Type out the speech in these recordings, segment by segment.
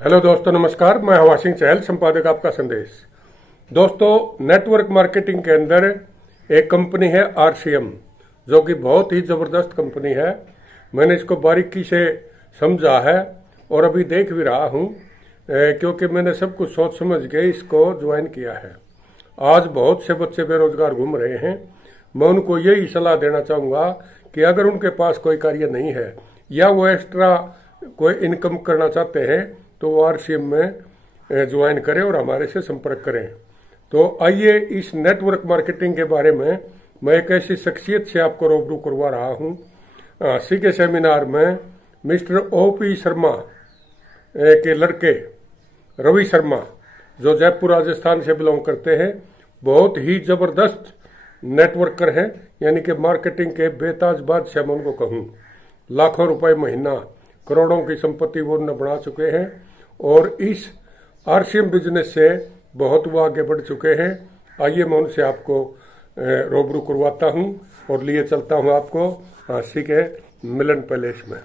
Hello दोस्तों, नमस्कार। मैं हवा सिंह चहल, संपादक आपका संदेश। दोस्तों, नेटवर्क मार्केटिंग के अंदर एक कंपनी है आरसीएम, जो कि बहुत ही ज़बरदस्त कंपनी है। मैंने इसको बारीकी से समझा है और अभी देख भी रहा हूँ, क्योंकि मैंने सब कुछ सोच समझ के इसको ज्वाइन किया है। आज बहुत से बच्चे बेरोजगार घूम रहे हैं। मैं उनको यही सलाह देना चाहूँगा कि अगर उनके पास कोई कार्य नहीं है या वो एक्स्ट्रा कोई इनकम करना चाहते हैं तो वो आरसीएम में ज्वाइन करें और हमारे से संपर्क करें। तो आइए, इस नेटवर्क मार्केटिंग के बारे में मैं एक ऐसी शख्सियत से आपको रूबरू करवा रहा हूँ। सीके सेमिनार में मिस्टर ओपी शर्मा के लड़के रवि शर्मा, जो जयपुर राजस्थान से बिलोंग करते हैं, बहुत ही ज़बरदस्त नेटवर्कर हैं, यानी कि मार्केटिंग के बेताज बादशाह मैं उनको कहूँ। लाखों रुपए महीना, करोड़ों की संपत्ति वो उन्होंने बना चुके हैं और इस आरसीएम बिजनेस से बहुत वो आगे बढ़ चुके हैं। आइए, मैं उनसे आपको रूबरू करवाता हूं और लिए चलता हूं आपको सीके मिलन पैलेस में।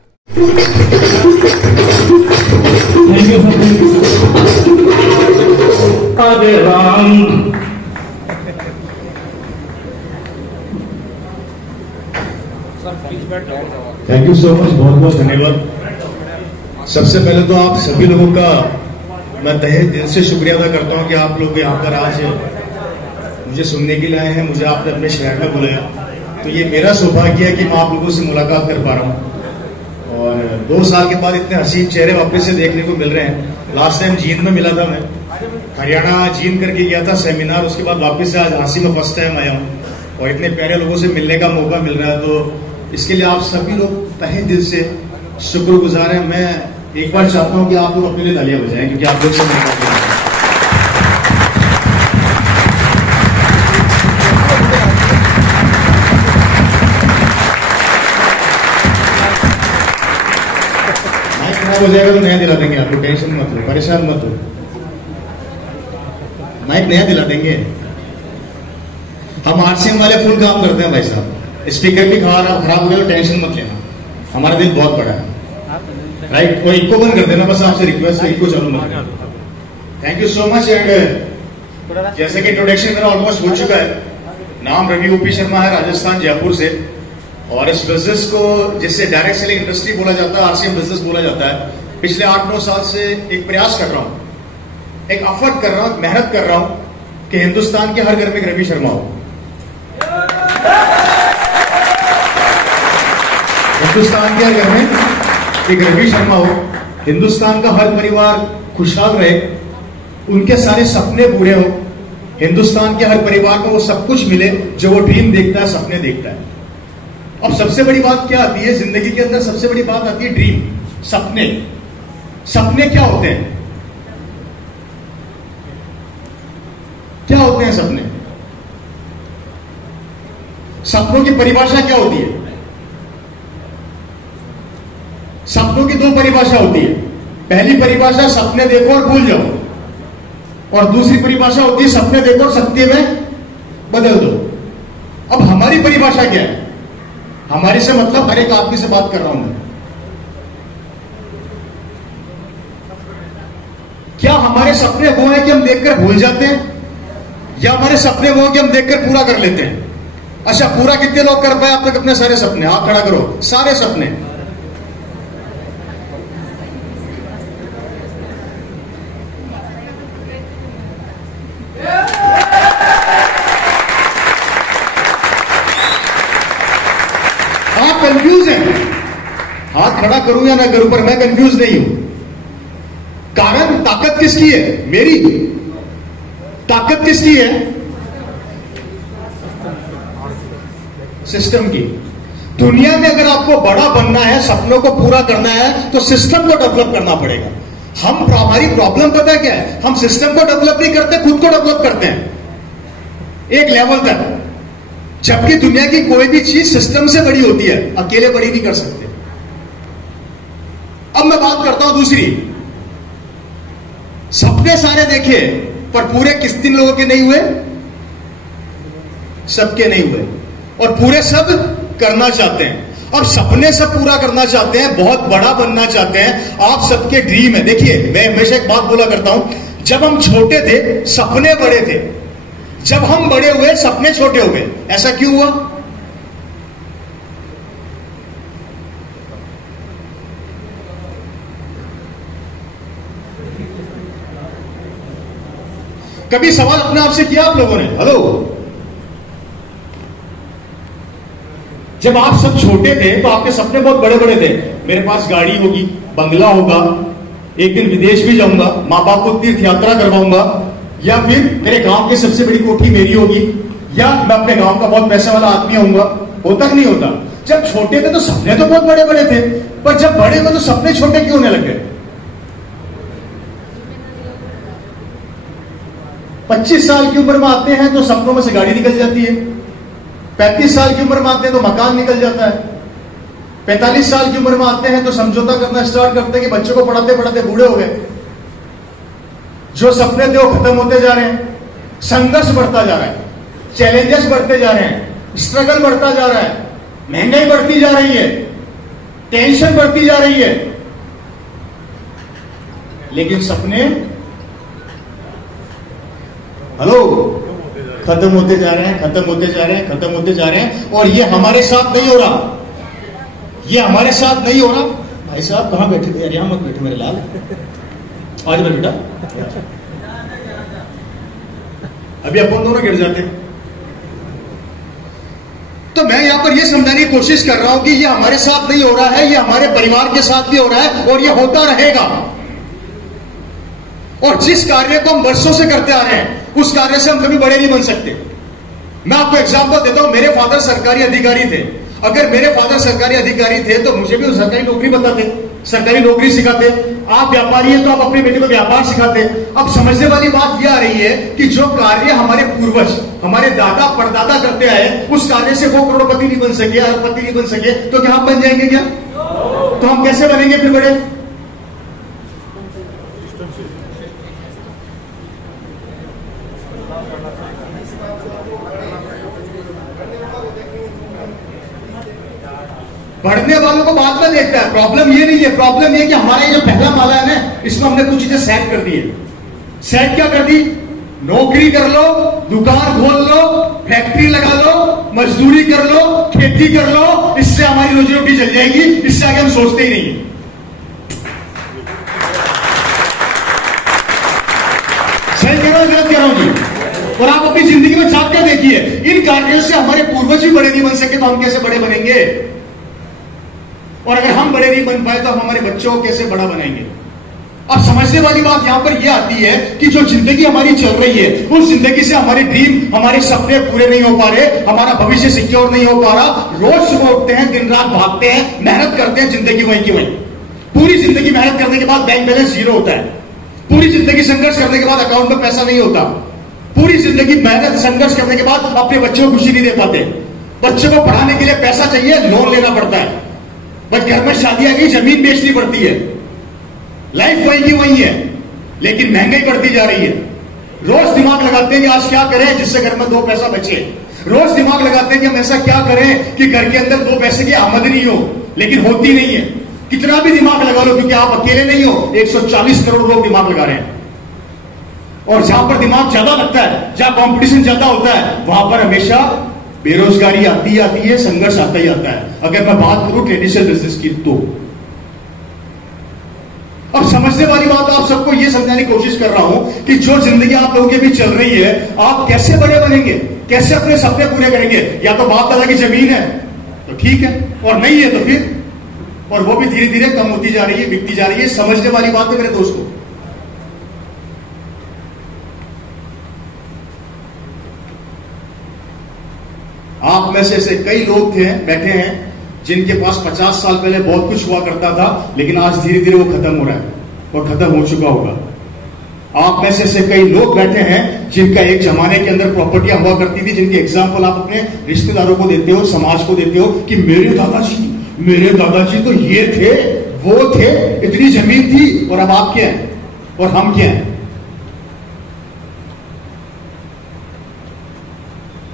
थैंक यू सो मच, बहुत बहुत धन्यवाद। सबसे पहले तो आप सभी लोगों का मैं तहे दिल से शुक्रिया अदा करता हूं कि आप लोग यहाँ पर आज मुझे सुनने के लिए आए हैं, मुझे आपने अपने शहर में बुलाया। तो ये मेरा सौभाग्य है कि मैं आप लोगों से मुलाकात कर पा रहा हूँ और 2 साल के बाद इतने हसीन चेहरे वापस से देखने को मिल रहे हैं। लास्ट टाइम जींद में मिला था, मैं हरियाणा जींद करके गया था सेमिनार, उसके बाद वापस से आज झांसी में फर्स्ट टाइम आया हूँ और इतने प्यारे लोगों से मिलने का मौका मिल रहा है। तो इसके लिए आप सभी लोग तहे दिल से शुक्रगुजार हैं। मैं एक बार चाहता हूं कि आप लोग अपने लिए तालियां बजाएं, क्योंकि आप लोग से मिलकर माइक नया बजाएगा तो नया दिला देंगे आपको, टेंशन मत लो, परेशान मत हो। माइक नया दिला देंगे। हम आरसीएम वाले फुल काम करते हैं भाई साहब। स्पीकर भी खराब हो गया तो टेंशन मत लेना, हमारा दिल बहुत बड़ा है, राइट। और इको बंद कर देना, बस आपसे रिक्वेस्ट है, इको चालू मत। Thank you so much. And जैसे कि इंट्रोडक्शन मेरा ऑलमोस्ट हो चुका है, नाम रवि ओपी शर्मा है, राजस्थान जयपुर से। और इस बिजनेस को जिससे डायरेक्ट सेलिंग इंडस्ट्री बोला जाता है, आरसीएम बिजनेस बोला जाता है, पिछले 8-9 साल से एक प्रयास कर रहा हूं, एक एफर्ट कर रहा हूं, मेहनत कर रहा हूं कि हिंदुस्तान के हर घर में एक रवि शर्मा हो। हिंदुस्तान के हर घर में एक रवि शर्मा हो, हिंदुस्तान का हर परिवार खुशहाल रहे, उनके सारे सपने पूरे हो, हिंदुस्तान के हर परिवार को वो सब कुछ मिले जो वो ड्रीम देखता है, सपने देखता है। अब सबसे बड़ी बात क्या आती है जिंदगी के अंदर? सबसे बड़ी बात आती है ड्रीम, सपने। सपने क्या होते हैं? क्या होते हैं सपने? सपनों की परिभाषा क्या होती है? सपनों की 2 परिभाषा होती है। पहली परिभाषा सपने देखो और भूल जाओ, और दूसरी परिभाषा होती है सपने देखो और सत्य में बदल दो। अब हमारी परिभाषा क्या है? हमारी से मतलब हर एक आदमी से बात कर रहा हूं मैं। क्या हमारे सपने वो हैं कि हम देखकर भूल जाते हैं, या हमारे सपने वो हैं कि हम देखकर पूरा कर लेते हैं? अच्छा, पूरा कितने लोग कर पाए आप तक अपने सारे सपने? हाथ खड़ा करो, सारे सपने। कंफ्यूज है, हाथ खड़ा करूं या ना करूं, पर मैं कंफ्यूज नहीं हूं। कारण ताकत किसकी है? मेरी। ताकत किसकी है? सिस्टम की। दुनिया में अगर आपको बड़ा बनना है, सपनों को पूरा करना है, तो सिस्टम को डेवलप करना पड़ेगा। हमारी प्रॉब्लम पता है क्या है? हम सिस्टम को डेवलप नहीं करते, खुद को डेवलप करते हैं एक लेवल तक, जबकि दुनिया की कोई भी चीज सिस्टम से बड़ी होती है, अकेले बड़ी नहीं कर सकते। अब मैं बात करता हूं दूसरी। सपने सारे देखे, पर पूरे कितने लोगों के नहीं हुए? सबके नहीं हुए, और पूरे सब करना चाहते हैं। अब सपने सब पूरा करना चाहते हैं, बहुत बड़ा बनना चाहते हैं, आप सबके ड्रीम है। देखिए, मैं हमेशा एक बात बोला करता हूं, जब हम छोटे थे सपने बड़े थे, जब हम बड़े हुए सपने छोटे हो गए। ऐसा क्यों हुआ? कभी सवाल अपने आप से किया आप लोगों ने? हेलो, जब आप सब छोटे थे तो आपके सपने बहुत बड़े बड़े थे। मेरे पास गाड़ी होगी, बंगला होगा, एक दिन विदेश भी जाऊंगा, मां बाप को तीर्थ यात्रा करवाऊंगा, या फिर मेरे गांव की सबसे बड़ी कोठी मेरी होगी, या मैं अपने गांव का बहुत पैसे वाला आदमी होऊंगा। होता कि नहीं होता? जब छोटे थे तो सपने तो बहुत बड़े बड़े थे, पर जब बड़े हुए तो सपने छोटे क्यों होने लग गए? 25 साल की उम्र में आते हैं तो सपनों में से गाड़ी निकल जाती है, 35 साल की उम्र में आते हैं तो मकान निकल जाता है, 45 साल की उम्र में आते हैं तो समझौता करना स्टार्ट करते हैं कि बच्चों को पढ़ाते पढ़ाते बूढ़े हो गए। जो सपने थे वो खत्म होते जा रहे हैं, संघर्ष बढ़ता जा रहा है, चैलेंजेस बढ़ते जा रहे हैं, स्ट्रगल बढ़ता जा रहा है, महंगाई बढ़ती जा रही है, टेंशन बढ़ती जा रही है, लेकिन सपने हेलो खत्म होते जा रहे हैं, खत्म होते जा रहे हैं, खत्म होते जा रहे हैं। और ये हमारे साथ नहीं हो रहा, ये हमारे साथ नहीं हो रहा। भाई साहब कहां बैठे थे? यहां मत बैठे मेरे लाल, आज मैं बेटा, अभी अपन दोनों गिर जाते। तो मैं यहां पर यह समझाने की कोशिश कर रहा हूं कि ये हमारे साथ नहीं हो रहा है, ये हमारे परिवार के साथ भी हो रहा है और ये होता रहेगा। और जिस कार्य को हम वर्षों से करते आ रहे हैं उस कार्य से हम कभी बड़े नहीं बन सकते। मैं आपको एग्जांपल देता हूं, मेरे फादर सरकारी अधिकारी थे। अगर मेरे फादर सरकारी अधिकारी थे तो मुझे भी सरकारी नौकरी बताते, सरकारी नौकरी सिखाते। आप व्यापारी हैं तो आप अपने बेटे को व्यापार सिखाते। अब समझने वाली बात यह आ रही है कि जो कार्य हमारे पूर्वज, हमारे दादा परदादा करते आए, उस कार्य से वो करोड़पति नहीं बन सके, अरबपति नहीं बन सके, तो क्या हम बन जाएंगे क्या? तो हम कैसे बनेंगे फिर बड़े? बढ़ने वालों को बाद में देखता है। प्रॉब्लम ये नहीं है, प्रॉब्लम ये कि हमारा ये जो पहला माला है ना, इसमें हमने कुछ चीजें सेट कर दी है। सेट क्या कर दी? नौकरी कर लो, दुकान खोल लो, फैक्ट्री लगा लो, मजदूरी कर लो, खेती कर लो, इससे हमारी रोजी रोटी चल जाएगी। इससे आगे हम सोचते ही नहीं। सही कह रहा हूं, गलत कह रहा हूं जी? और आप अपनी जिंदगी में झांक के देखिए, इन कार्यों से हमारे पूर्वज भी बड़े नहीं बन सके तो हम कैसे बड़े बनेंगे? और अगर हम बड़े नहीं बन पाए तो हम हमारे बच्चों को कैसे बड़ा बनाएंगे? अब समझने वाली बात यहां पर यह आती है कि जो जिंदगी हमारी चल रही है, उस जिंदगी से हमारे ड्रीम, हमारे सपने पूरे नहीं हो पा रहे, हमारा भविष्य सिक्योर नहीं हो पा रहा। रोज सुबह उठते हैं, दिन रात भागते हैं, मेहनत करते हैं, जिंदगी वहीं की वहीं। पूरी जिंदगी मेहनत करने के बाद बैंक बैलेंस जीरो होता है। पूरी जिंदगी संघर्ष करने के बाद अकाउंट में पैसा नहीं होता। पूरी जिंदगी मेहनत संघर्ष करने के बाद अपने बच्चों को खुशी नहीं दे पाते। बच्चों को पढ़ाने के लिए पैसा चाहिए, लोन लेना पड़ता है। बस घर में शादी आ गई, जमीन बेचनी पड़ती है। लाइफ वही की वही है, लेकिन महंगाई बढ़ती जा रही है। रोज दिमाग लगाते हैं कि आज क्या करें जिससे घर में 2 पैसा बचे। रोज दिमाग लगाते हैं कि हम ऐसा क्या करें कि घर के अंदर 2 पैसे की आमदनी हो, लेकिन होती नहीं है। कितना भी दिमाग लगा लो, क्योंकि आप अकेले नहीं हो, 140 करोड़ लोग दिमाग लगा रहे हैं। और जहां पर दिमाग ज्यादा लगता है, जहां कंपटीशन ज्यादा होता है, वहां पर हमेशा बेरोजगारी आती है, संघर्ष आता ही आता है। अगर मैं बात करूं ट्रेडिशनल बिजनेस की तो अब समझने वाली बात आप सबको यह समझाने की कोशिश कर रहा हूं कि जो जिंदगी आप लोगों की भी चल रही है, आप कैसे बड़े बनेंगे, कैसे अपने सपने पूरे करेंगे। या तो बाप दादा की जमीन है तो ठीक है, और नहीं है तो फिर, और वो भी धीरे धीरे कम होती जा रही है, बिकती जा रही है। समझने वाली बात है मेरे दोस्तों। आप में से ऐसे कई लोग थे बैठे हैं जिनके पास 50 साल पहले बहुत कुछ हुआ करता था, लेकिन आज धीरे धीरे वो खत्म हो रहा है और खत्म हो चुका होगा। आप में से ऐसे कई लोग बैठे हैं जिनका एक जमाने के अंदर प्रॉपर्टियां हुआ करती थी, जिनके एग्जाम्पल आप अपने रिश्तेदारों को देते हो, समाज को देते हो कि मेरे दादाजी तो ये थे, वो थे, इतनी जमीन थी, और अब आप क्या हैं और हम क्या हैं?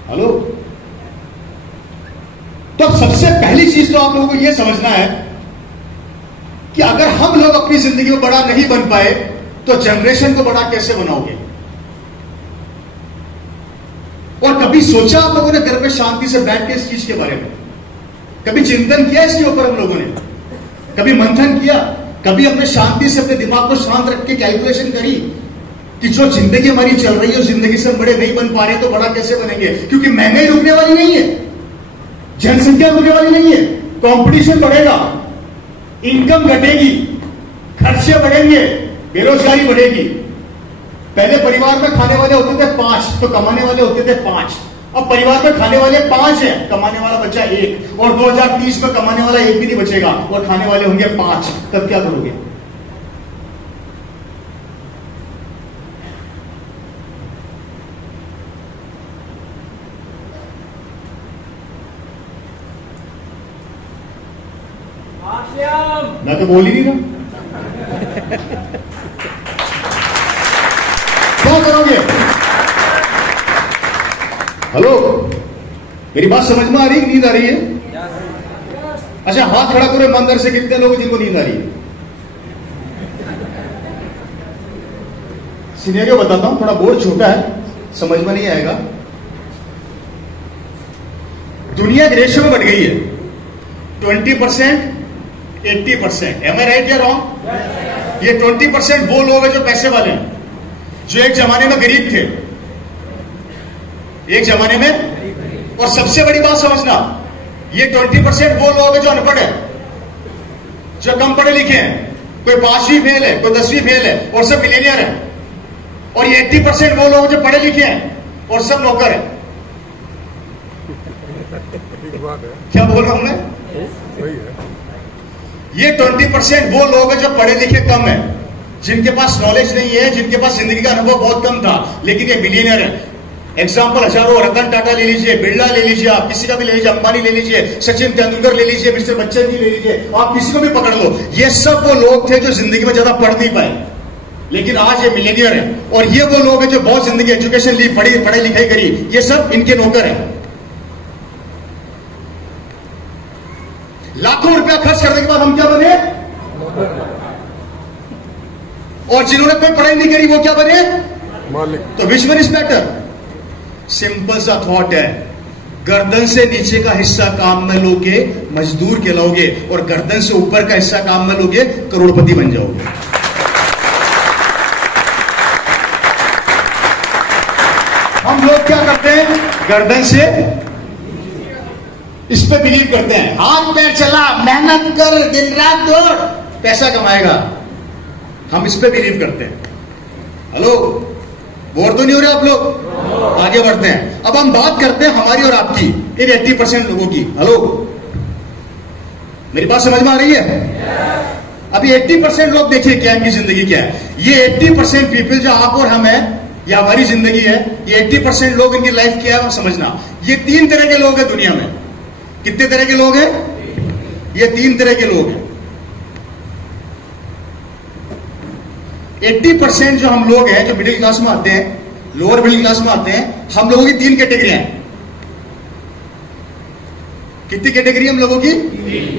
हेलो। तो सबसे सबसे पहली चीज तो आप लोगों को यह समझना है कि अगर हम लोग अपनी जिंदगी में बड़ा नहीं बन पाए तो जनरेशन को बड़ा कैसे बनाओगे? और कभी सोचा आप लोगों ने घर पे शांति से बैठ के इस चीज के बारे में? कभी चिंतन किया इसके ऊपर हम लोगों ने? कभी मंथन किया? कभी अपने शांति से अपने दिमाग को शांत रख के कैलकुलेशन करी कि जो जिंदगी हमारी चल रही है उस जिंदगी से हम बड़े नहीं बन पा रहे तो बड़ा कैसे बनेंगे? क्योंकि महंगाई रुकने वाली नहीं है, जनसंख्या रुकने वाली नहीं है, कंपटीशन बढ़ेगा, इनकम घटेगी, खर्चे बढ़ेंगे, बेरोजगारी बढ़ेगी। पहले परिवार में खाने वाले होते थे 5 तो कमाने वाले होते थे 5। अब परिवार में खाने वाले 5 है, कमाने वाला बच्चा 1, और 2030 में कमाने वाला 1 भी नहीं बचेगा और खाने वाले होंगे 5। तब क्या करोगे? मैं तो बोल ही नहीं रहा। क्या करोगे? हेलो, मेरी बात समझ में आ रही है? नींद आ रही है? अच्छा, हाथ खड़ा करो ईमानदार से, कितने लोग जिनको नींद आ रही है? सिनेरियो बताता हूं, थोड़ा बोर्ड छोटा है, समझ में नहीं आएगा। दुनिया के रेशियो में बढ़ गई है 20%, 80%। एम आई राइट या रॉन्ग? ये 20% वो लोग हैं जो पैसे वाले हैं, जो एक जमाने में गरीब थे, एक जमाने में। और सबसे बड़ी बात समझना, ये 20% वो लोग हैं जो अनपढ़ है, जो कम पढ़े लिखे हैं, कोई 5वीं फेल है, कोई 10वीं फेल है और सब मिलेनियर है। और ये 80% वो लोग जो पढ़े लिखे हैं और सब नौकर है। क्या बोल रहा हूं मैं? ये 20% वो लोग हैं जो पढ़े लिखे कम है, जिनके पास नॉलेज नहीं है, जिनके पास जिंदगी का अनुभव बहुत कम था, लेकिन ये बिलियनर है। एग्जाम्पल हजारों, रतन टाटा ले लीजिए, बिरला ले लीजिए, आप किसी का भी ले लीजिए, अंबानी ले लीजिए, सचिन तेंदुलकर ले लीजिए, मिस्टर बच्चन जी ले लीजिए, आप किसी को भी पकड़ लो। ये सब वो लोग थे जो जिंदगी में ज्यादा पढ़ नहीं पाए, लेकिन आज ये मिलियनियर है। और ये वो लोग हैं जो बहुत जिंदगी एजुकेशन ली, पढ़ाई लिखाई करी, ये सब इनके नौकर है। लाखों रुपया खर्च करने के बाद हम क्या बने? और जिन्होंने कोई पढ़ाई नहीं करी वो क्या बने? मालिक। तो which one is better? Simple सा थॉट है, गर्दन से नीचे का हिस्सा काम में लोगे मजदूर कहलाओगे, और गर्दन से ऊपर का हिस्सा काम में लोगे करोड़पति बन जाओगे। हम लोग क्या करते हैं? गर्दन से इस पे बिलीव करते हैं, हाथ पैर चला, मेहनत कर, दिन रात दौड़, पैसा कमाएगा। हम इस पे बिलीव करते हैं। हेलो, बोर तो नहीं हो रहे आप लोग? आगे बढ़ते हैं। अब हम बात करते हैं हमारी और आपकी, इन 80% लोगों की। हेलो, मेरी बात समझ में आ रही है? अभी 80% लोग देखिए क्या इनकी जिंदगी क्या है। ये 80% पीपल जो आप और हम हैं, ये हमारी जिंदगी है। ये 80% लोग, इनकी लाइफ क्या है समझना। ये 3 तरह के लोग हैं दुनिया में। कितने तरह के लोग हैं? ये 3 तरह के लोग हैं। 80% जो हम लोग हैं, जो मिडिल क्लास में आते हैं, लोअर मिडिल क्लास में आते हैं, हम लोगों की 3 कैटेगरियां हैं। कितनी कैटेगरी हम लोगों की?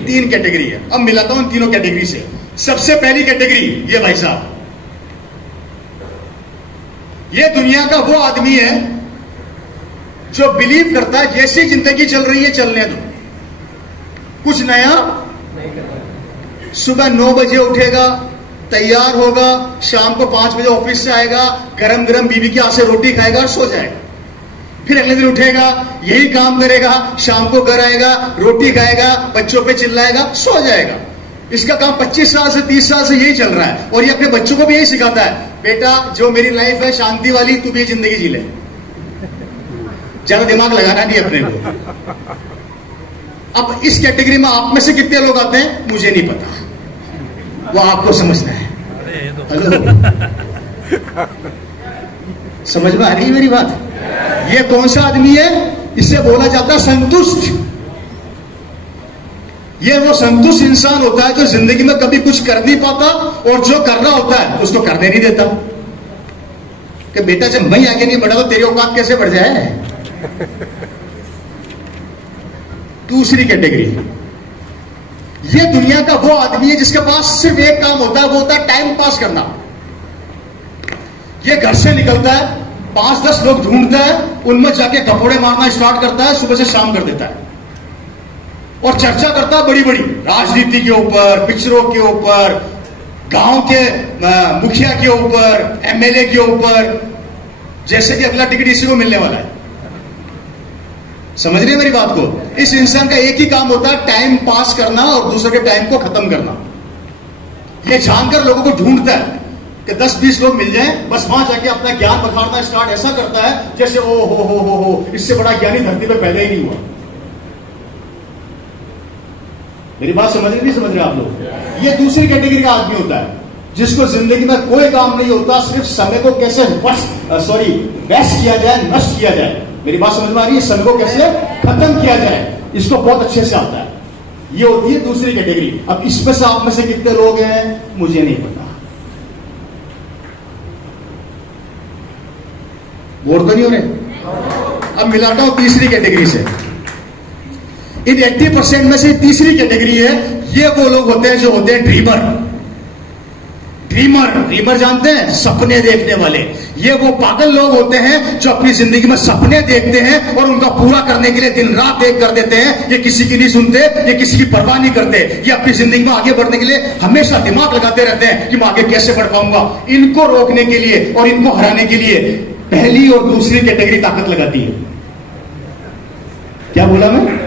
3 कैटेगरी है। अब मिलाता हूं इन तीनों कैटेगरी से। सबसे पहली कैटेगरी, ये भाई साहब, ये दुनिया का वो आदमी है जो बिलीव करता है जैसी जिंदगी चल रही है चलने दो, कुछ नया। सुबह 9 बजे उठेगा, तैयार होगा, शाम को 5 बजे ऑफिस से आएगा, गरम गरम बीवी के हाथ से रोटी खाएगा और सो जाएगा। फिर अगले दिन उठेगा, यही काम करेगा, शाम को घर आएगा, रोटी खाएगा, बच्चों पे चिल्लाएगा, सो जाएगा। इसका काम 25 साल से 30 साल से यही चल रहा है। और ये अपने बच्चों को भी यही सिखाता है, बेटा जो मेरी लाइफ है शांति वाली, तू भी जिंदगी जी ले, ज्यादा दिमाग लगाना नहीं अपने को। अब इस कैटेगरी में आप में से कितने लोग आते हैं मुझे नहीं पता, वो आपको समझना है। हेलो, समझ में आ रही है मेरी बात? ये कौन सा आदमी है? इसे बोला जाता है संतुष्ट। ये वो संतुष्ट इंसान होता है जो जिंदगी में कभी कुछ कर नहीं पाता, और जो कर रहा होता है उसको करने नहीं देता। कि बेटा जब मैं आगे नहीं बढ़ा तो तेरी औकात कैसे बढ़ जाए? दूसरी कैटेगरी, ये दुनिया का वो आदमी है जिसके पास सिर्फ एक काम होता है, वो होता है टाइम पास करना। ये घर से निकलता है, 5-10 लोग ढूंढता है, उनमें जाके कपड़े मारना स्टार्ट करता है, सुबह से शाम कर देता है और चर्चा करता है बड़ी बड़ी राजनीति के ऊपर, पिक्चरों के ऊपर, गांव के मुखिया के ऊपर, एमएलए के ऊपर, जैसे कि अगला टिकट इसी को मिलने वाला है। समझ रहे हैं मेरी बात को? इस इंसान का एक ही काम होता है, टाइम पास करना और दूसरे के टाइम को खत्म करना। ये जानकर लोगों को ढूंढता है कि 10-20 लोग मिल जाएं, बस वहां जाके अपना ज्ञान बखाड़ना स्टार्ट ऐसा करता है जैसे ओ हो, इससे बड़ा ज्ञानी धरती पे पैदा ही नहीं हुआ। मेरी बात समझ रहे नहीं समझ रहे आप लोग? ये दूसरी कैटेगरी का आदमी होता है जिसको जिंदगी में कोई काम नहीं होता, सिर्फ समय को कैसे वेस्ट किया जाए, नष्ट किया जाए। मेरी बात समझ में आ रही है? समय को कैसे खत्म किया जाए, इसको बहुत अच्छे से आता है। ये होती है दूसरी कैटेगरी। अब इसमें से आप में से कितने लोग हैं मुझे नहीं पता, बोर तो नहीं हो रहे? अब मिलाता हूं तीसरी कैटेगरी से। इन 80% में से तीसरी कैटेगरी है, ये वो लोग होते हैं जो होते हैं ड्रीमर जानते हैं? सपने देखने वाले। ये वो पागल लोग होते हैं जो अपनी जिंदगी में सपने देखते हैं और उनका पूरा करने के लिए दिन रात एक कर देते हैं। ये किसी की नहीं सुनते, ये किसी की परवाह नहीं करते। ये अपनी जिंदगी में आगे बढ़ने के लिए हमेशा दिमाग लगाते रहते हैं कि मैं आगे कैसे बढ़ पाऊंगा। इनको रोकने के लिए और इनको हराने के लिए पहली और दूसरी कैटेगरी ताकत लगाती है। क्या बोला मैं?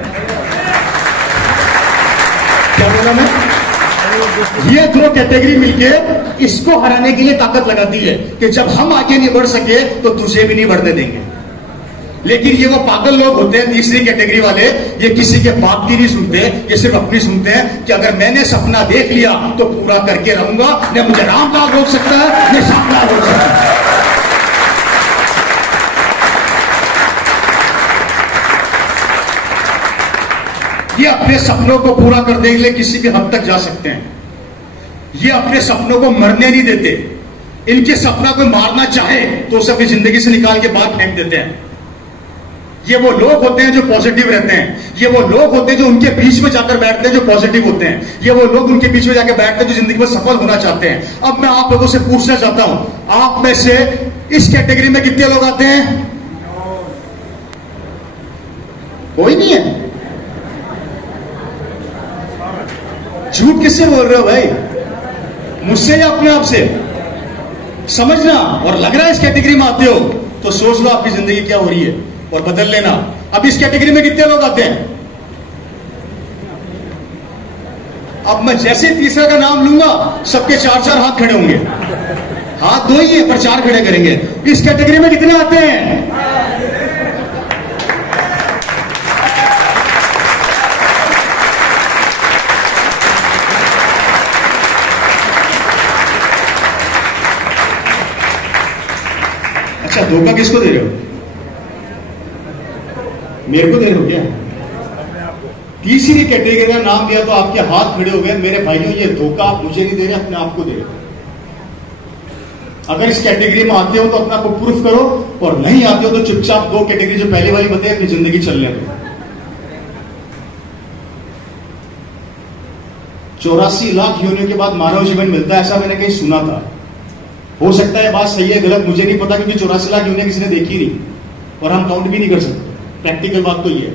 ये दो कैटेगरी मिलके इसको हराने के लिए ताकत लगाती है कि जब हम आगे नहीं बढ़ सके तो तुझे भी नहीं बढ़ने देंगे। लेकिन ये वो पागल लोग होते हैं तीसरी कैटेगरी वाले, ये किसी के बात की नहीं सुनते, ये सिर्फ अपनी सुनते हैं कि अगर मैंने सपना देख लिया तो पूरा करके रहूंगा, न मुझे रामलाल रोक सकता है न श्यामलाल रोक सकता है। ये अपने सपनों को पूरा करने के लिए किसी भी हद तक जा सकते हैं। ये अपने सपनों को मरने नहीं देते। इनके सपना कोई मारना चाहे तो उसे अपनी जिंदगी से निकाल के बाहर फेंक देते हैं। ये वो लोग होते हैं जो पॉजिटिव रहते हैं। ये वो लोग होते हैं जो उनके बीच में जाकर बैठते हैं जो पॉजिटिव होते हैं। ये वो लोग उनके बीच में जाकर बैठते हैं जो जिंदगी में सफल होना चाहते हैं। अब मैं आप लोगों से पूछना चाहता हूं, आप में से इस कैटेगरी में कितने लोग आते हैं? कोई नहीं है। झूठ किससे बोल रहे हो भाई? मुझसे या अपने आप से? समझना। और लग रहा है इस कैटेगरी में आते हो तो सोच लो आपकी जिंदगी क्या हो रही है और बदल लेना। अब इस कैटेगरी में कितने लोग आते हैं? अब मैं जैसे तीसरा का नाम लूंगा सबके 4-4 हाथ खड़े होंगे। हाथ दो ही है पर 4 खड़े करेंगे। इस कैटेगरी में कितने आते हैं? अच्छा, धोखा किसको दे रहे हो? मेरे को दे रहे हो क्या? तीसरी कैटेगरी का नाम दिया तो आपके हाथ खड़े हो गए। मेरे भाइयों, ये धोखा आप मुझे नहीं दे रहे, अपने आप को दे रहे हो। अगर इस कैटेगरी में आते हो तो अपना को प्रूफ करो, और नहीं आते हो तो चुपचाप 2 कैटेगरी जो पहले वाली बताए अपनी जिंदगी चलने दो। 84 लाख योनियों के बाद मानव जीवन मिलता है, ऐसा मैंने कहीं सुना था। हो सकता है बात सही है गलत मुझे नहीं पता, क्योंकि 84 लाख योनियां किसी ने देखी नहीं और हम काउंट भी नहीं कर सकते। प्रैक्टिकल बात तो ये है।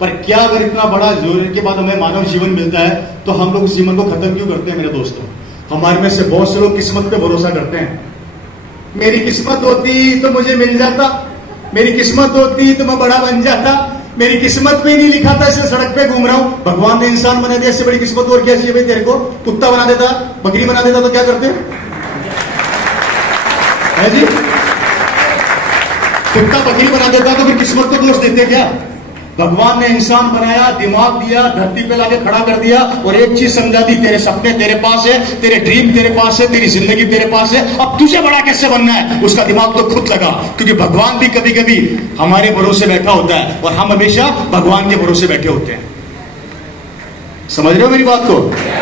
पर क्या अगर इतना बड़ा योनि के बाद हमें मानव जीवन मिलता है तो हम लोग उस जीवन को खत्म क्यों करते हैं? मेरे दोस्तों, हमारे में से बहुत से लोग किस्मत पे भरोसा करते हैं। मेरी किस्मत होती तो मुझे मिल जाता, मेरी किस्मत होती तो मैं बड़ा बन जाता, मेरी किस्मत में नहीं लिखा था इसलिए सड़क पे घूम रहा हूं। भगवान ने इंसान बना दिया, इससे बड़ी किस्मत और क्या चाहिए भाई तेरे को? कुत्ता बना देता, बकरी बना देता तो क्या करते है जी? कुत्ता बकरी बना देता तो फिर किस्मत को दोष देते क्या? भगवान ने इंसान बनाया, दिमाग दिया, धरती पे लाके खड़ा कर दिया और एक चीज समझा दी, तेरे सपने तेरे पास है, तेरे ड्रीम तेरे पास है, तेरी जिंदगी तेरे पास है। अब तुझे बड़ा कैसे बनना है उसका दिमाग तो खुद लगा, क्योंकि भगवान भी कभी कभी हमारे भरोसे बैठा होता है और हम हमेशा भगवान के भरोसे बैठे होते हैं। समझ रहे हो मेरी बात को?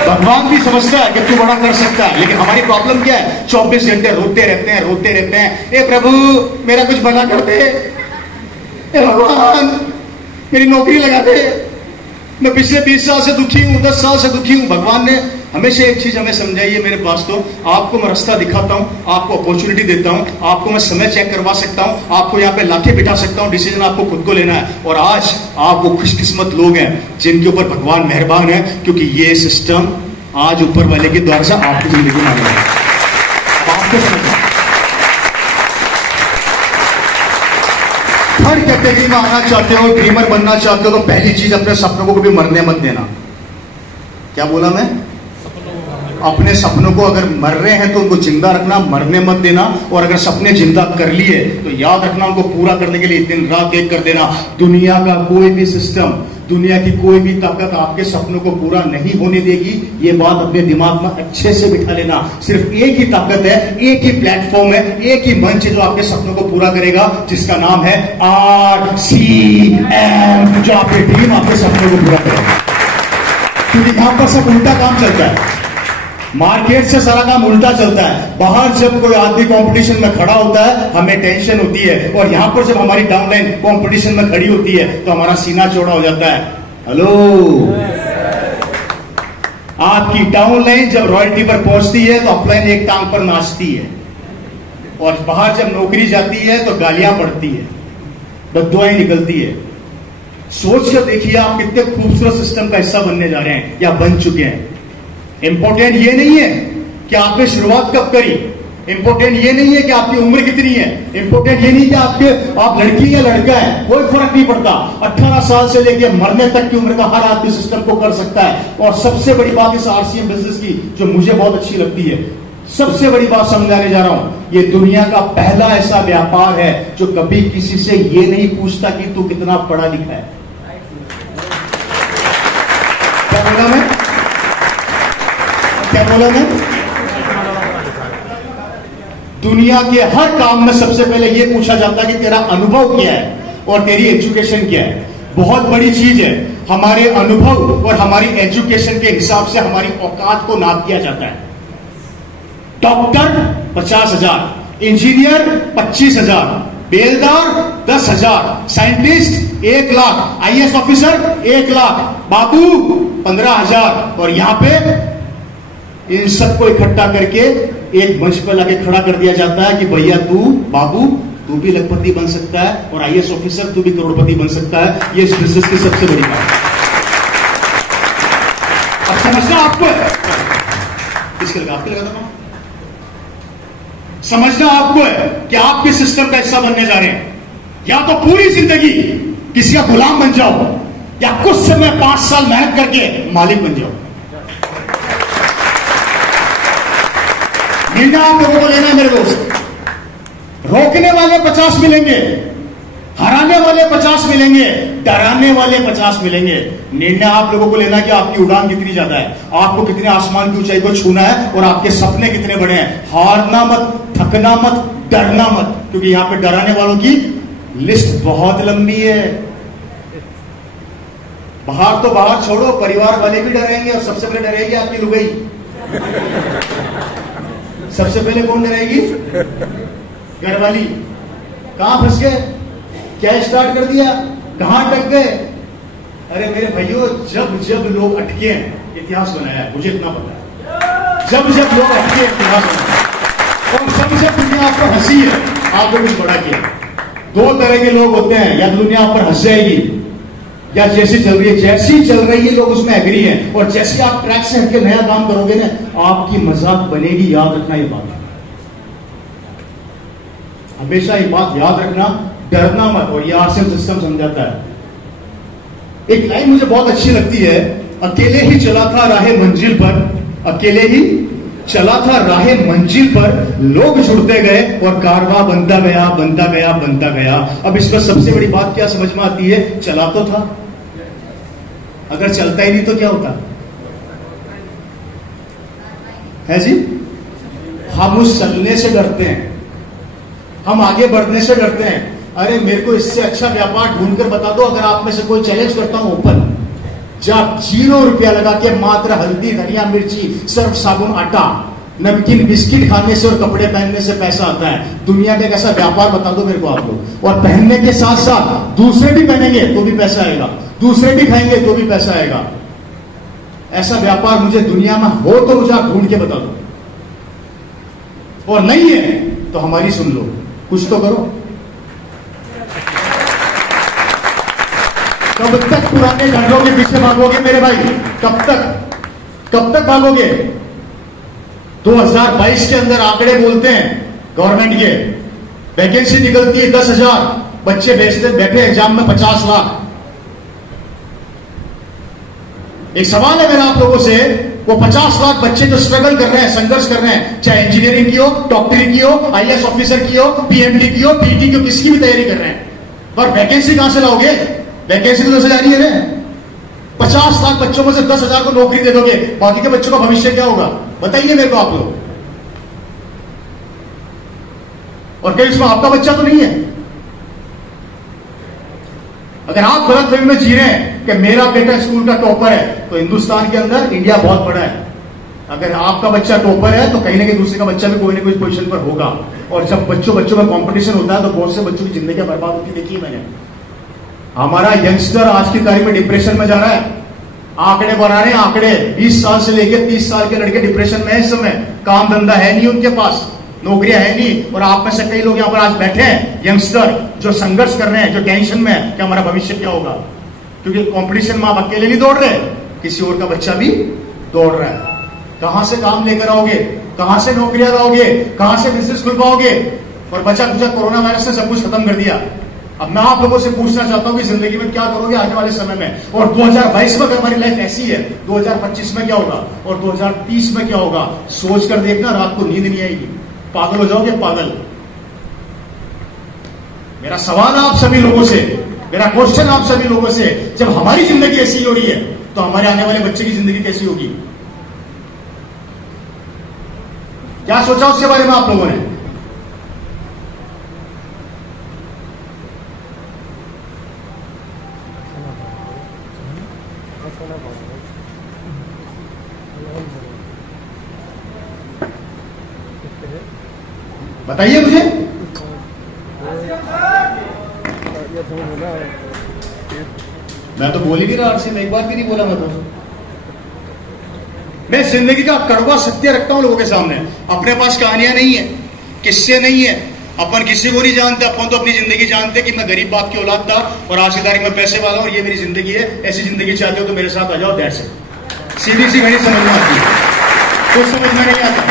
भगवान भी समझता है कि तू बड़ा कर सकता है, लेकिन हमारी प्रॉब्लम क्या है? 24 घंटे रोते रहते हैं। ए प्रभु मेरा कुछ भला कर दे, ए भगवान मेरी नौकरी लगा दे, मैं पिछले 20 साल से दुखी हूं, 10 साल से दुखी हूं। भगवान ने हमेशा एक चीज हमें समझाई है मेरे पास, तो आपको मैं रास्ता दिखाता हूं, आपको अपॉर्चुनिटी देता हूं, आपको मैं समय चेक करवा सकता हूं, आपको यहाँ पे लाके बिठा सकता हूं, डिसीजन आपको खुद को लेना है। और आज आप वो खुशकिस्मत लोग हैं जिनके ऊपर भगवान मेहरबान है, क्योंकि ये सिस्टम आज ऊपर वाले के द्वारा से आपकी जिंदगी में आ रहा है। आपको समझना, थर्ड कैटेगरी में आना चाहते हो, ड्रीमर बनना चाहते हो, तो पहली चीज अपने सपनों को कभी मरने मत देना। क्या बोला मैं? अपने सपनों को अगर मर रहे हैं तो उनको जिंदा रखना, मरने मत देना। और अगर सपने जिंदा कर लिए तो याद रखना, उनको पूरा करने के लिए दिन रात एक कर देना। दुनिया का कोई भी सिस्टम, दुनिया की कोई भी ताकत आपके सपनों को पूरा नहीं होने देगी। ये बात अपने दिमाग में अच्छे से बिठा लेना। सिर्फ एक ही ताकत है, एक ही प्लेटफॉर्म है, एक ही मंच है जो आपके सपनों को पूरा करेगा, जिसका नाम है RCM, जो आपके ड्रीम, आपके सपनों को पूरा करेगा। क्योंकि यहां पर सब उल्टा काम चलता है, मार्केट से सारा काम उल्टा चलता है। बाहर जब कोई आदमी कंपटीशन में खड़ा होता है हमें टेंशन होती है, और यहां पर जब हमारी डाउनलाइन कंपटीशन में खड़ी होती है तो हमारा सीना चौड़ा हो जाता है। हेलो, आपकी डाउनलाइन जब रॉयल्टी पर पहुंचती है तो अपलाइन एक टांग पर नाचती है, और बाहर जब नौकरी जाती है तो गालियां पड़ती है, बद्दुआएं निकलती है। सोच कर देखिए आप कितने खूबसूरत सिस्टम का हिस्सा बनने जा रहे हैं या बन चुके हैं। इंपॉर्टेंट ये नहीं है कि आपने शुरुआत कब करी, इंपॉर्टेंट ये नहीं है कि आपकी उम्र कितनी है, इंपॉर्टेंट ये नहीं कि आप लड़की या लड़का है, कोई फर्क नहीं पड़ता। 18 साल से लेकर मरने तक की उम्र का हर आदमी सिस्टम को कर सकता है। और सबसे बड़ी बात इस RCM बिजनेस की जो मुझे बहुत अच्छी लगती है, सबसे बड़ी बात समझाने जा रहा हूं, ये दुनिया का पहला ऐसा व्यापार है जो कभी किसी से ये नहीं पूछता कि तू कितना पढ़ा लिखा है। क्या बोला मैं? क्या बोला मैं? दुनिया के हर काम में सबसे पहले यह पूछा जाता है कि तेरा अनुभव क्या है और तेरी एजुकेशन क्या है। बहुत बड़ी चीज है, हमारे अनुभव और हमारी एजुकेशन के हिसाब से हमारी औकात को नाप दिया जाता है। डॉक्टर 50,000, इंजीनियर 25,000, बेलदार 10,000, scientist 1 lakh, IAS officer 1 lakh, बाबू 15,000। और यहां पे इन सबको इकट्ठा करके एक मंच पर लाके खड़ा कर दिया जाता है कि भैया तू बाबू तू भी लखपति बन सकता है, और IAS ऑफिसर तू भी करोड़पति बन सकता है। ये इस बिजनेस की सबसे बड़ी बात है। अब समझना आपको है, किसके लगा? आपके लगा था? समझना आपको है कि आप किस सिस्टम का हिस्सा बनने जा रहे हैं। या तो पूरी जिंदगी किसी का गुलाम बन जाओ, या कुछ समय 5 साल मेहनत करके मालिक बन जाओ। निर्णय आप लोगों को लेना है मेरे दोस्त। रोकने वाले 50 मिलेंगे, हराने वाले 50 मिलेंगे, डराने वाले 50 मिलेंगे। निर्णय आप लोगों को लेना है कि आपकी उड़ान कितनी ज्यादा है, आपको कितने आसमान की ऊंचाई को छूना है, और आपके सपने कितने बड़े हैं। हारना मत, थकना मत, डरना मत, क्योंकि यहां पे डराने वालों की लिस्ट बहुत लंबी है। बाहर तो बाहर छोड़ो, परिवार वाले भी डरेंगे, और सबसे पहले डरेगी आपकी लुगाई। सबसे पहले कौन डराएगी? घरवाली। कहां फंस गए, क्या स्टार्ट कर दिया, कहां अटक गए। अरे मेरे भाइयों, जब जब लोग अटके हैं इतिहास बनाया है, मुझे इतना पता है। जब जब लोग अटके इतिहास बनाया, और सबसे दुनिया आप पर हंसी है, आपने कुछ बड़ा किया। 2 तरह के लोग होते हैं, या दुनिया आप पर हंस जाएगी, या जैसी चल रही है, जैसी चल रही है लोग उसमें एग्री हैं, और जैसे आप ट्रैक से हटके नया काम करोगे ना, आपकी मजाक बनेगी। याद रखना ये बात, हमेशा ये बात याद रखना, डरना मत। और ये RCM सिस्टम समझाता है। एक लाइन मुझे बहुत अच्छी लगती है, अकेले ही चला था राहे मंजिल पर, अकेले ही चला था राहे मंजिल पर, लोग जुड़ते गए और कारवां बनता गया, बनता गया, बनता गया। अब इस पर सबसे बड़ी बात क्या समझ में आती है? चला तो था, अगर चलता ही नहीं तो क्या होता है जी? हम उस चलने से डरते हैं, हम आगे बढ़ने से डरते हैं। अरे मेरे को इससे अच्छा व्यापार ढूंढकर बता दो, अगर आप में से कोई चैलेंज करता हूं ओपन, जब 0 रुपया लगा के मात्र हल्दी, धनिया, मिर्ची, सर्फ, साबुन, आटा, नमकीन, बिस्किट खाने से और कपड़े पहनने से पैसा आता है। दुनिया का एक ऐसा व्यापार बता दो मेरे को आप लोग, और पहनने के साथ साथ दूसरे भी पहनेंगे तो भी पैसा आएगा। दूसरे भी खाएंगे तो भी पैसा आएगा। ऐसा व्यापार मुझे दुनिया में हो तो मुझे आप ढूंढ के बता दो, और नहीं है तो हमारी सुन लो, कुछ तो करो। कब तक पुराने ढंगों के पीछे भागोगे मेरे भाई? कब तक भागोगे? 2022 के अंदर आंकड़े बोलते हैं गवर्नमेंट के, वैकेंसी निकलती है 10,000, बच्चे बैठे एग्जाम में 50 लाख। एक सवाल है मेरा आप लोगों से, वो 50 लाख बच्चे जो स्ट्रगल कर रहे हैं, संघर्ष कर रहे हैं, चाहे इंजीनियरिंग की हो, डॉक्टरी की हो, आईएएस ऑफिसर की हो, पीएमडी की हो, पीटी की हो, किसकी भी तैयारी कर रहे हैं, पर वैकेंसी कहां से लाओगे? वैकेंसी तो 10,000 ही है ना। 50 लाख बच्चों में से 10,000 को नौकरी दे दोगे, बाकी के बच्चों का भविष्य क्या होगा? बताइए मेरे को आप लोग। और कहीं उसमें आपका बच्चा तो नहीं है? अगर आप गलतफहमी में जी रहे हैं कि मेरा बेटा स्कूल का टॉपर है, तो हिंदुस्तान के अंदर इंडिया बहुत बड़ा है। अगर आपका बच्चा टॉपर है तो कहीं ना कहीं दूसरे का बच्चा भी कोई ना कोई पोजीशन पर होगा। और जब बच्चों में कंपटीशन होता है तो बहुत से बच्चों की जिंदगी बर्बाद होती देखी मैंने। हमारा यंगस्टर आज की तारीख में डिप्रेशन में जा रहा है। आंकड़े बढ़ा रहे हैं, आंकड़े 20 साल से लेकर 30 साल के लड़के डिप्रेशन में है इस समय। काम धंधा है नहीं उनके पास, नौकरियां है नहीं, और आप में से कई लोग यहां पर आज बैठे हैं यंगस्टर जो संघर्ष कर रहे हैं, जो टेंशन में है कि हमारा भविष्य क्या होगा। क्योंकि कंपटीशन में आप अकेले नहीं दौड़ रहे, किसी और का बच्चा भी दौड़ रहा है। कहां से काम लेकर आओगे? कहां से नौकरियां लाओगे? कहां से बिजनेस खुल पाओगे? और बचा कुचा कोरोना वायरस ने सब कुछ खत्म कर दिया। अब मैं आप लोगों से पूछना चाहता हूं कि जिंदगी में क्या करोगे आने वाले समय में? और 2022 में अगर हमारी लाइफ ऐसी है, 2025 में क्या होगा और 2030 में क्या होगा? सोच कर देखना, रात को नींद नहीं आएगी, पागल हो जाओगे, पागल। मेरा सवाल आप सभी लोगों से, मेरा क्वेश्चन आप सभी लोगों से, जब हमारी जिंदगी ऐसी हो रही है तो हमारे आने वाले बच्चे की जिंदगी कैसी होगी? क्या सोचा उसके बारे में आप लोगों ने? बताइए मुझे। मैं तो बोल ही नहीं रहा आपसे, मैं एक बार भी नहीं बोला। मैं जिंदगी का कड़वा सत्य रखता हूं लोगों के सामने। अपने पास कहानियां नहीं है, किस्से नहीं है, अपन किसी को नहीं जानते। अपन तो अपनी जिंदगी जानते कि मैं गरीब बाप की औलाद था और आज की तारीख में पैसे वाला हूं, ये मेरी जिंदगी है। ऐसी जिंदगी चाहते हो तो मेरे साथ आ जाओ, दैट्स इट। सीधी सी घड़ी समझ में आती है, कुछ समझ में नहीं आता।